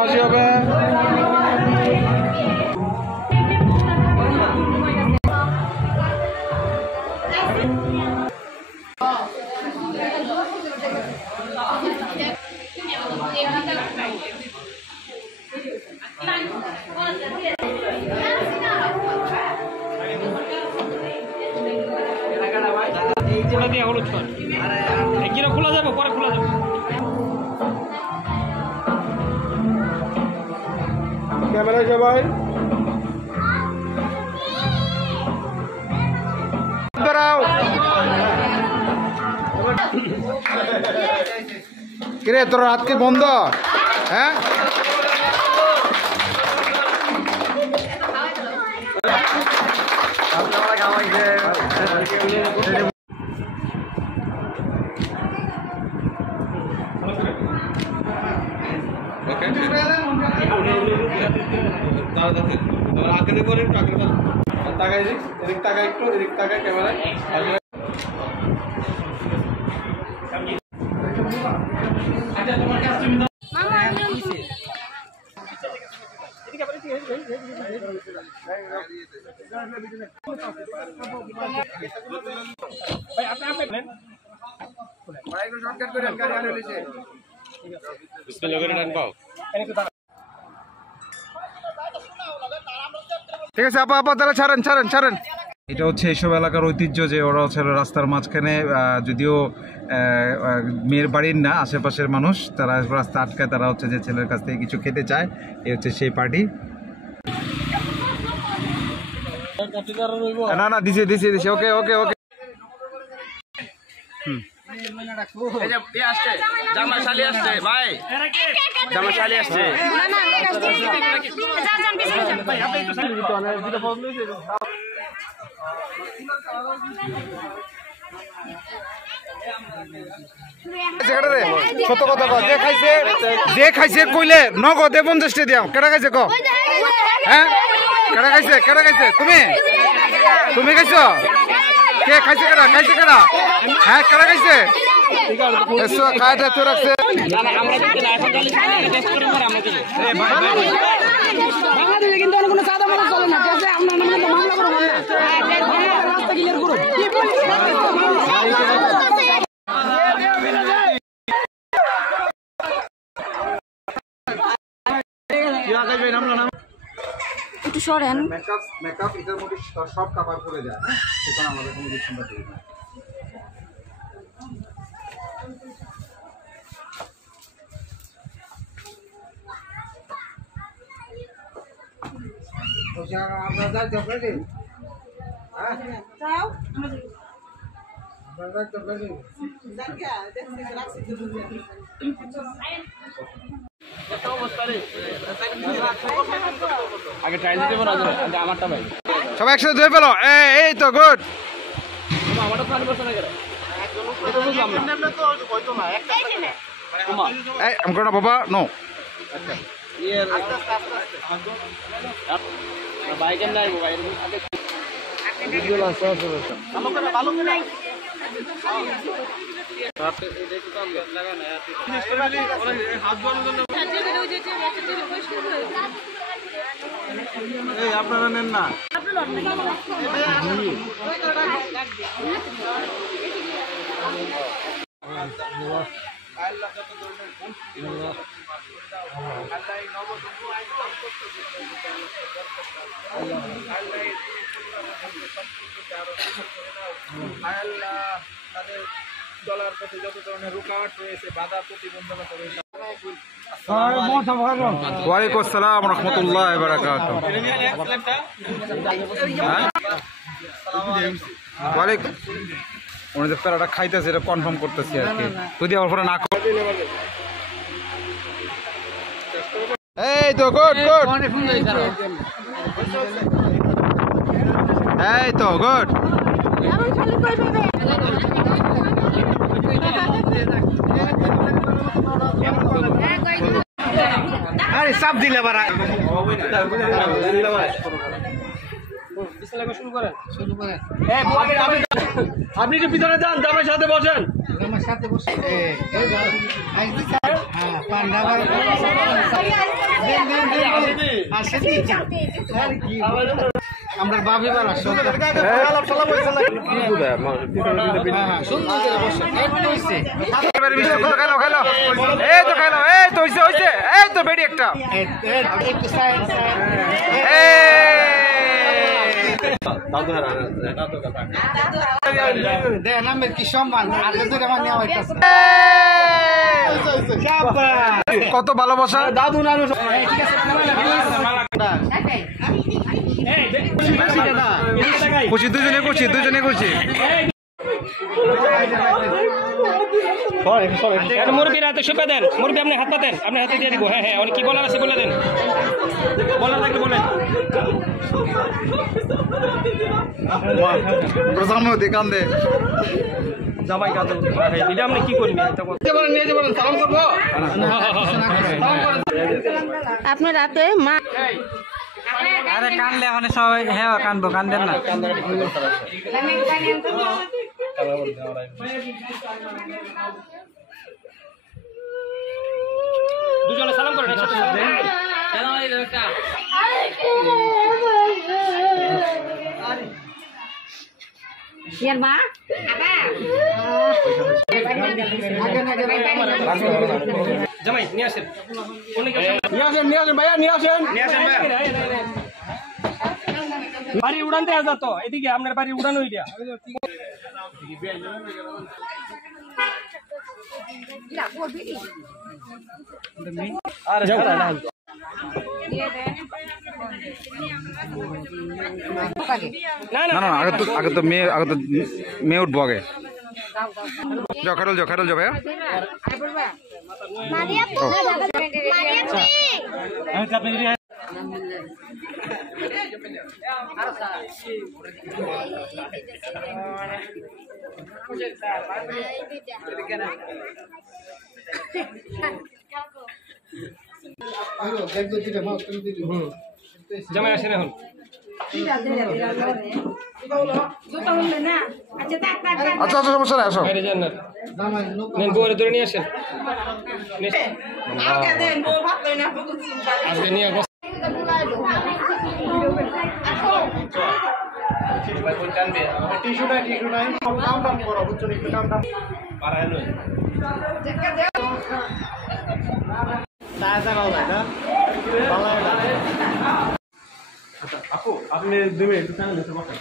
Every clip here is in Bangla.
হাসি হবে। খোলা যাবে পরে খোলা যাবে। ক্যামেরা সবাই দাঁড়াও। কিরে তোর হাত কি বন্ধ? হ্যাঁ আগে দেখো একটু আগে তাকাই এদিক তাকাই একটু এদিক তাকাই ক্যামেরায়। ঠিক আছে আপা আপা তাহলে ছাড়েন ছাড়েন ছাড়েন। এটা হচ্ছে এইসব এলাকার ঐতিহ্য যে ওরা হচ্ছে রাস্তার মাঝখানে, যদিও মেয়ের বাড়ির না আশেপাশের মানুষ, তারা রাস্তা আটকায়, তারা হচ্ছে যে ছেলের কাছ থেকে কিছু খেতে চায়। এই হচ্ছে সেই পার্টি। না না দিছে দিছে দিছে। ওকে ওকে ওকে। জামাশালি আসছে ভাই, জামাশালি আসছে। সত্য কথা কয়, যে খাইছে কইলে নগদে 50 দিয়াম। কেটা খাইছে ক? হ্যাঁ কেটা খাইছে? কেটা খাইছে? তুমি তুমি খাইছো? কে খাইছে? কেটা খাইছে? কেটা? হ্যাঁ কেটা খাইছে? খাইতে তো রাখছে। কিন্তু কোনো সাদা মামলা চলে না। আপনার নামে মামলা করো না। একটু সরেন। মেকআপ এটার মধ্যে সব কাভার করে যায়, সেখানে আমাদের কোনো ডিসকাউন্ট দিই না। আপনারা জব রেডি? হ্যাঁ যাও আপনারা জব রেডি? জায়গা দেখছি রাখছি তো কত অবস্থা রে। আগে ট্রাই দিতে বলো আগে আমারটা ভাই। সব একসাথে ধুয়ে ফেলো। এই তো গুড। আমারটা পানি বসে না কেন? একদম তো বুঝলাম না। এমনি তো হয়তো না একটা না। ওমা এই আম করনা বাবা নো। আচ্ছা ইয়ার আস্তে আস্তে বাইকে নাই মোবাইল আগে ভিডিও লাস্ট আছে ভালো করে ভালো করে আপনি এই তো কাম লাগা না ফিনিশ করে দিলে ওরা হাত ধোয়ানোর জন্য এই আপনারা নেন না আপনারা আল্লাহ যত ধরনের আল্লাহ এই নবদম্পতি আইন পালন করতে আল্লাহ তাদের চলার পথে যত ধরনের রুকাওয়াট রয়েছে, বাধা প্রতিবন্ধকতা রয়েছে। ওয়ালাইকুম আসসালাম রহমতুল্লাহ বারাকাতুহু। ওয়ালাইকুম উনি যে প্যারাটা খাইতেছে এটা কনফার্ম করতেছি আর কি, যদি আমার পরে না এই তো গুড গুড। এই তো গুড। আরে চাপ দিলে বারা আপনি একটু ভিতরে যান, জামাইয়ের সাথে বসেন। আমরা বাবি বালা বেড়ি একটা কি সম্মান কত ভালোবাসা দাদু নানু খুশি দুজনে খুশি দুজনে খুশি মুরব্বীর হাতে সুপে দেন মুরব্বী আপনি হাত পাতেন আপনি হাতে দিয়ে দিব হ্যাঁ হ্যাঁ অনেক কি বলার আছে বলে দেন বলার থাকলে বলেন প্রধানমন্ত্রী কান্দে জামাই কাঁদে এটা আপনি কি করবি সালাম করবো আপনার রাতে মা আরে কানলে এখন সবাই হ্যাঁ কানবো কান্দেন না দুজনে সালাম করেন একসাথে ইয়ার মা জামাই নিয়ে আসেন ভাইয়া নিয়ে আসেন বাড়ি উড়ান দেওয়া যেত এদিকে আপনার বাড়ি উড়ানো এটা না না না আগে তো মেয়ে উঠবো আগে যাও খাটল যাও ভাইয়া জামাই আসেন এখন আচ্ছা আচ্ছা সমস্যা নাই আসো বাইরে যান না নেন বউরে ধরে নিয়ে আসেন আজকে নিয়ে আপু আপনি 2 মিনিট একটু চ্যানেল দেখতে বসেন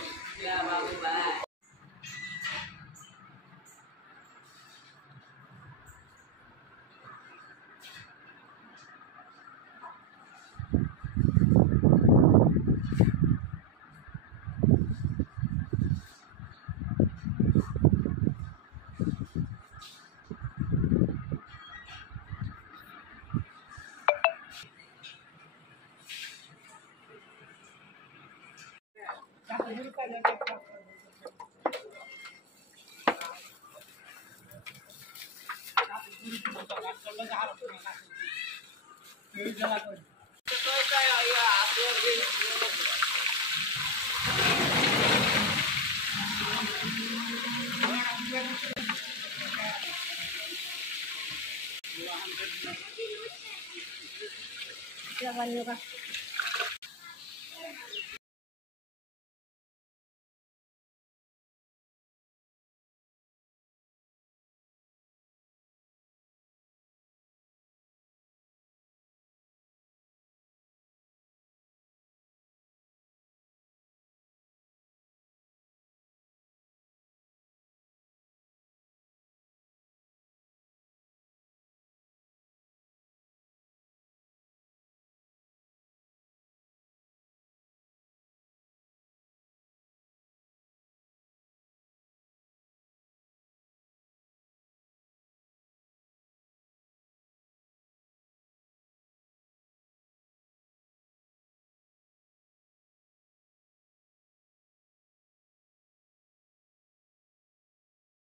Lawan juga.